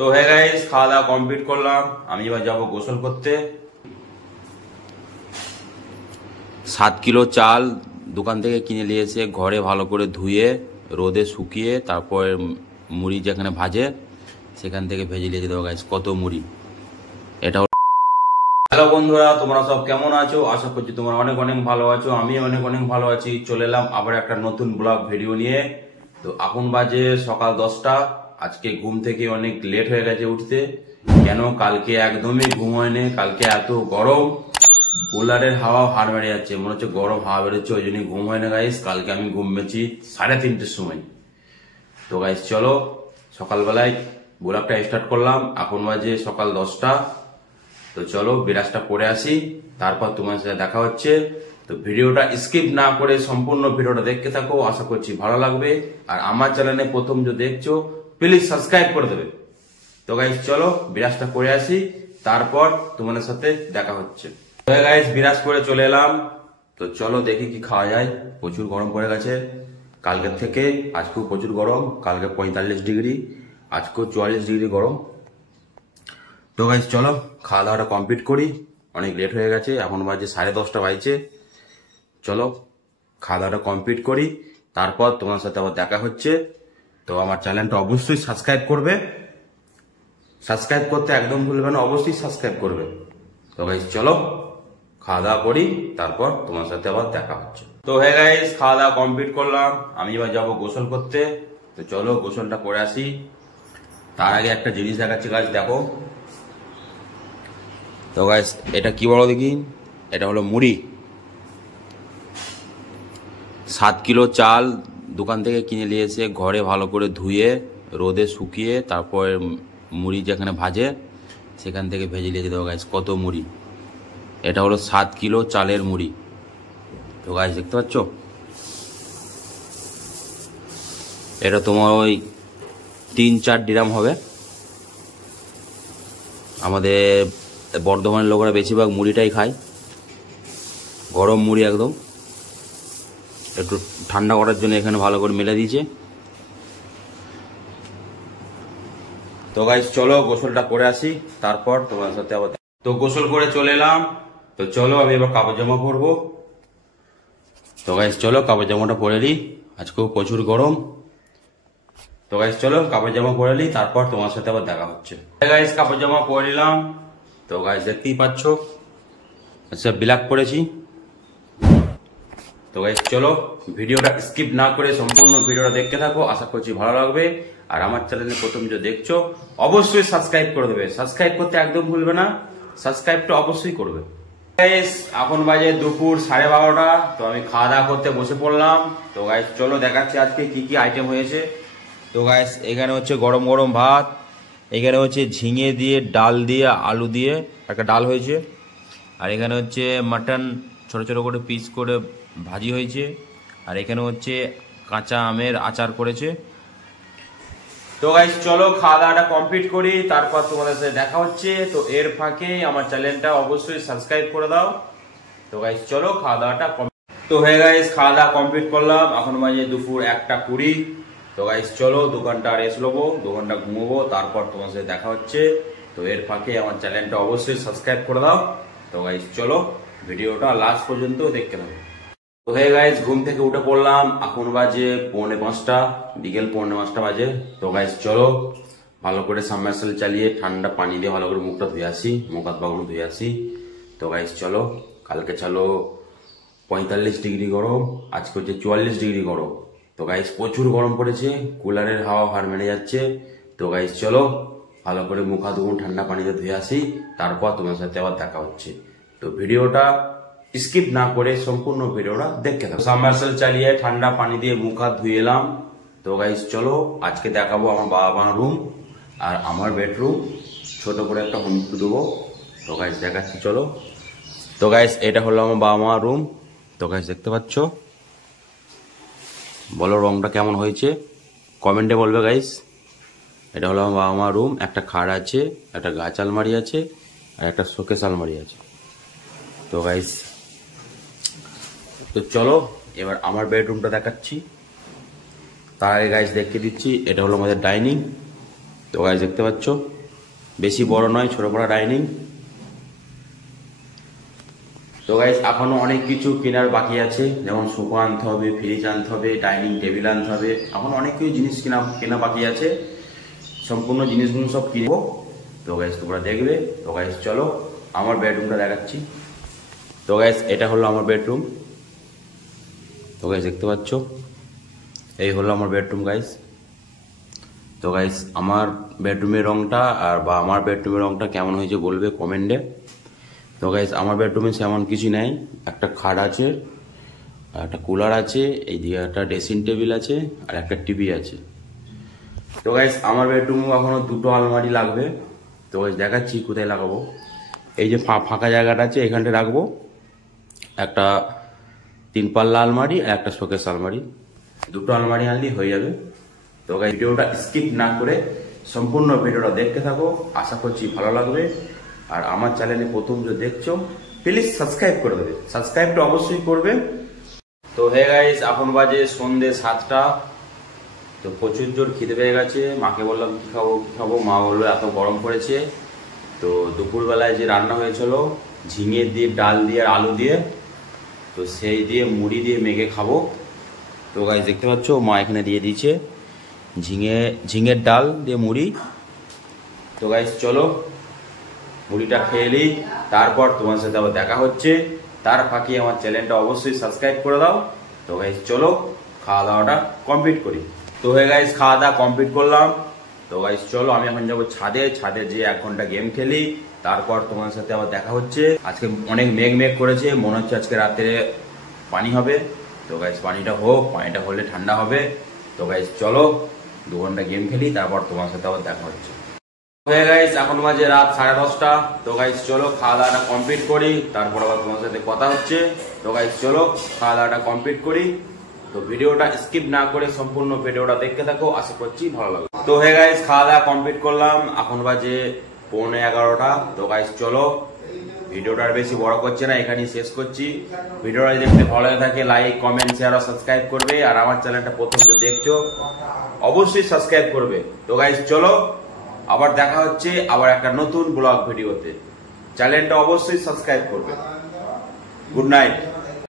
তো হ্যাঁ গাইস, খাওয়া দাওয়া কমপ্লিট করলাম। আমি এবার যাবো গোসল করতে। 7 কিলো চাল দোকান থেকে কিনে নিয়ে এসে ঘরে ভালো করে ধুয়ে রোদে শুকিয়ে তারপর মুড়ি যেখানে ভাজে সেখান থেকে ভেজে নিয়ে যেতে হবে গাইস। কত মুড়ি এটা। হ্যালো বন্ধুরা, তোমরা সব কেমন আছো? আশা করছি তোমরা অনেক অনেক ভালো আছো। আমি অনেক অনেক ভালো আছি। চলে এলাম আবার একটা নতুন ব্লগ ভিডিও নিয়ে। তো এখন বাজে সকাল 10টা। আজকে ঘুম থেকে অনেক লেট হয়ে গেছে উঠতে। কেন? কালকে একদমই ঘুম হয়নি। কালকে এত গরম, কুলারের হাওয়া হাড় বেড়ে যাচ্ছে, মনে হচ্ছে গরম হাওয়া বেরোচ্ছে, ওই জন্যই ঘুম হয় না গাইস। কালকে আমি ঘুম পেয়েছি 3:30টার সময়। তো গাইস চলো সকালবেলায় ব্লগটা স্টার্ট করলাম। এখন বাজে সকাল 10টা। তো চলো বিরাজটা করে আসি, তারপর তোমার সাথে দেখা হচ্ছে। তো ভিডিওটা স্কিপ না করে সম্পূর্ণ ভিডিওটা দেখতে থাকো, আশা করছি ভালো লাগবে। আর আমার চ্যানেলে প্রথম যে দেখছো প্লিজ সাবস্ক্রাইব করে দেবে। তো গাইস চলো বিরাজটা করে আসি, তারপর তোমাদের সাথে দেখা হচ্ছে। তো গাইস বিরাজ করে চলে এলাম। তো চলো দেখি কি খাওয়া যায়। প্রচুর গরম পড়ে গেছে কালকের থেকে। আজকেও প্রচুর গরম, কালকে 45 ডিগ্রি, আজকেও 44 ডিগ্রি গরম। তো গাইস চলো খাওয়া দাওয়াটা কমপ্লিট করি, অনেক লেট হয়ে গেছে। এখন বাজে 10:30 বাজছে। চলো খাওয়া দাওয়াটা কমপ্লিট করি, তারপর তোমার সাথে আবার দেখা হচ্ছে। তো আমার চ্যানেলটা অবশ্যই সাবস্ক্রাইব করবে, সাবস্ক্রাইব করতে একদম ভুলবে না, অবশ্যই সাবস্ক্রাইব করবে। তো গাইস চলো খাওয়া দাওয়া করি, তারপর তোমার সাথে আবার দেখা হচ্ছে। তো হ্যাঁ গাইস, খাওয়া দাওয়া কমপ্লিট করলাম। আমি এবার যাবো গোসল করতে। তো চলো গোসলটা করে আসি। তার আগে একটা জিনিস দেখাচ্ছি গাইস, দেখো। তো গাইস এটা কি বলো দেখি? এটা হলো মুড়ি। 7 কিলো চাল দোকান থেকে কিনে নিয়ে এসে ঘরে ভালো করে ধুয়ে রোদে শুকিয়ে তারপর মুড়ি যেখানে ভাজে সেখান থেকে ভেজে নিয়ে যেতে হবে গাইস। কত মুড়ি এটা হলো 7 কিলো চালের মুড়ি। তো গাইস দেখতে পাচ্ছ, এটা তোমার ওই 3-4 ডিরাম হবে। আমাদের বর্ধমানের লোকেরা বেশিরভাগ মুড়িটাই খায়, গরম মুড়ি একদম। একটু ঠান্ডা করার জন্য এখানে ভালো করে মেলে দিয়েছে। তো গাইস চলো গোসলটা করে আসি, তারপর তোমার সাথে আবার। তো গোসল করে চলে এলাম। তো চলো আমি এবার কাপড় জামা পরবো। তো গাইস চলো কাপড় জামাটা পরে নিই, আজকেও প্রচুর গরম। তো গাইস চলো কাপড় জামা পরে নিই, তারপর তোমার সাথে আবার দেখা হচ্ছে। গাইস কাপড় জামা পরে নিলাম। তো গাইস দেখতেই পাচ্ছ আচ্ছা ব্ল্যাক পরেছি। তো গাইস চলো ভিডিওটা স্কিপ না করে সম্পূর্ণ ভিডিওটা দেখতে থাকো, আশা করছি ভালো লাগবে। আর আমার চ্যানেলে প্রথম যে দেখছো অবশ্যই সাবস্ক্রাইব করে দেবে, সাবস্ক্রাইব করতে একদম ভুলবে না, সাবস্ক্রাইবটা অবশ্যই করবে। গাইস এখন বাজে দুপুর 12:30। তো আমি খাওয়া দাওয়া করতে বসে পড়লাম। তো গাইস চলো দেখাচ্ছি আজকে কি কি আইটেম হয়েছে। তো গাইস এখানে হচ্ছে গরম গরম ভাত, এখানে হচ্ছে ঝিঙে দিয়ে ডাল দিয়ে আলু দিয়ে একটা ডাল হয়েছে, আর এখানে হচ্ছে মাটন ছোট ছোট করে পিস করে ভাজি হয়েছে, আর এখানে হচ্ছে কাঁচা আমের আচার করেছে। তো গাইস চলো খাওয়া দাওয়াটা কমপ্লিট করি, তারপর তোমাদের সাথে দেখা হচ্ছে। তো এর ফাঁকে আমার চ্যানেলটা অবশ্যই সাবস্ক্রাইব করে দাও। তো গাইস চলো খাওয়া দাওয়াটা। তো হ্যাঁ গাইস খাওয়া দাওয়া কমপ্লিট করলাম, এখন বাজে দুপুর 1:20। তো গাইস চলো 2 ঘন্টা রেস্ট নেবো, 2 ঘন্টা ঘুমোবো, তারপর তোমার সাথে দেখা হচ্ছে। তো এর ফাঁকে আমার চ্যানেলটা অবশ্যই সাবস্ক্রাইব করে দাও। তো গাইস চলো ভিডিওটা লাস্ট পর্যন্ত দেখতে থাকো। তো হে গাইস ঘুম থেকে উঠে পড়লাম, এখন বাজে 4:45, বিকেল 4:45 বাজে। তো গাইস চলো ভালো করে সাবমার্সিবল চালিয়ে ঠান্ডা পানি দিয়ে ভালো করে মুখটা ধুয়ে আসি, মুখ হাত পাগুলো ধুয়ে আসি। তো গাইস চলো কালকে চলো 45 ডিগ্রি গরম, আজকে হচ্ছে 44 ডিগ্রি গরম। তো গাইস প্রচুর গরম পড়েছে, কুলারের হাওয়া হাড় মেরে যাচ্ছে। তো গাইস চলো ভালো করে মুখ হাত ঠান্ডা পানিতে ধুয়ে আসি, তারপর তোমার সাথে আবার দেখা হচ্ছে। তো ভিডিওটা স্কিপ না করে সম্পূর্ণ ভিডিওটা দেখতে থাকো। সাবমার্সিবল চালিয়ে ঠান্ডা পানি দিয়ে মুখ হাত ধুয়ে এলাম। তো গাইস চলো আজকে দেখাবো আমার বাবা মার রুম আর আমার বেডরুম, ছোট করে একটা হোম ট্যুর দেবো। তো গাইস দেখাচ্ছি চলো। তো গাইস এটা হলো আমার বাবা মার রুম। তো গাইস দেখতে পাচ্ছ, বলো রংটা কেমন হয়েছে কমেন্টে বলবে গাইস। এটা হলো আমার বাবা মার রুম, একটা খাট আছে, একটা গাছ আলমারি আছে, আর একটা শোকেস আলমারি আছে। তো গাইস তো চলো এবার আমার বেডরুমটা দেখাচ্ছি। তার আগে গাইস দেখতে দিচ্ছি, এটা হলো আমাদের ডাইনিং। তো গাইস দেখতে পাচ্ছ বেশি বড় নয়, ছোট বড় ডাইনিং। তো গাইস এখনো অনেক কিছু কেনার বাকি আছে, যেমন সোফা আনতে হবে, ফ্রিজ আনতে হবে, ডাইনিং টেবিল আনতে হবে, এখন অনেক কিছু জিনিস কেনা বাকি আছে। সম্পূর্ণ জিনিসগুলো সব কিনবো। তো গাইস তোমরা দেখবে। তো গাইস চলো আমার বেডরুমটা দেখাচ্ছি। তো গাইস এটা হলো আমার বেডরুম। তো গাইস দেখতে পাচ্ছ এই হলো আমার বেডরুম গাইস। তো গাইস আমার বেডরুমের রংটা আমার বেডরুমের রংটা কেমন হয়েছে বলবে কমেন্টে। তো গাইস আমার বেডরুমে সেমন কিছু নেই, একটা খাট আছে, একটা কুলার আছে, এইদিকে একটা ড্রেসিং টেবিল আছে, আর একটা টিভি আছে। তো গাইস আমার বেডরুমে এখনো দুটো আলমারি লাগবে। তো গাইস দেখাচ্ছি কোথায় লাগাবো। এই যে ফাঁকা জায়গাটা আছে এখানটা রাখবো একটা 3 পাল্লা আলমারি আর একটা শোকেস আলমারি। দুটো আলমারি আনলেই হয়ে যাবে। তো গাইস ভিডিওটা স্কিপ না করে সম্পূর্ণ ভিডিওটা দেখতে থাকো, আশা করছি ভালো লাগবে। আর আমার চ্যানেলে প্রথম যে দেখছো প্লিজ সাবস্ক্রাইব করে দেবে, সাবস্ক্রাইবটা অবশ্যই করবে। তো হে গাইস এখন বাজে সন্ধ্যে 7টা। তো প্রচুর জোর খিদে পেয়ে গেছে। মাকে বললাম কি খাবো, মা বললো এত গরম পড়েছে। তো দুপুরবেলায় যে রান্না হয়েছিল ঝিঙে দিয়ে, ডাল দিয়ে আর আলু দিয়ে, তো সেই দিয়ে মুড়ি দিয়ে মেখে খাবো। তো গাইস দেখতে পাচ্ছ মা এখানে দিয়ে দিয়েছে ঝিঙের ডাল দিয়ে মুড়ি। তো গাইস চলো মুড়িটা খেয়ে নিই, তারপর তোমার সাথে আবার দেখা হচ্ছে। তার ফাঁকে আমার চ্যানেলটা অবশ্যই সাবস্ক্রাইব করে দাও। তো গাইস চলো খাওয়া দাওয়াটা কমপ্লিট করি। তো হে গাইস খাওয়া দাওয়া কমপ্লিট করলাম। তো গাইস চলো আমি এখন যাবো ছাদে যেয়ে 1 ঘন্টা গেম খেলি, তারপর তোমার সাথে আবার দেখা হচ্ছে। আজকে অনেক মেঘ করেছে, মনে হচ্ছে আজকে রাত্রে পানি হবে। তো গাইস পানিটা হোক, পানিটা হলে ঠান্ডা হবে। তো গাইস চলো 2 ঘন্টা গেম খেলি, তারপর তোমার সাথে আবার দেখা হচ্ছে। হয়ে গাইস এখন বাজে রাত 10:30। তো গাইস চলো খাওয়া দাওয়াটা কমপ্লিট করি, তারপর আবার তোমার সাথে কথা হচ্ছে। তো গাইস চলো খাওয়া দাওয়াটা কমপ্লিট করি। তো ভিডিওটা স্কিপ না করে সম্পূর্ণ ভিডিওটা দেখতে থাকো, আশা করছি ভালো লাগবে। তো হে গাইস খাওয়া দাওয়া কমপ্লিট করলাম, এখন বাজে 11:45। তো গাইস চলো ভিডিওটা আর বেশি বড় করছে না, এখানেই শেষ করছি। ভিডিওটা যদি ভালো লাগে থাকে লাইক, কমেন্ট, শেয়ার আর সাবস্ক্রাইব করবে। আর আমার চ্যানেলটা প্রথম যে দেখছো অবশ্যই সাবস্ক্রাইব করবে। তো গাইস চলো আবার দেখা হচ্ছে আবার একটা নতুন ব্লগ ভিডিওতে। চ্যানেলটা অবশ্যই সাবস্ক্রাইব করবে। Good night.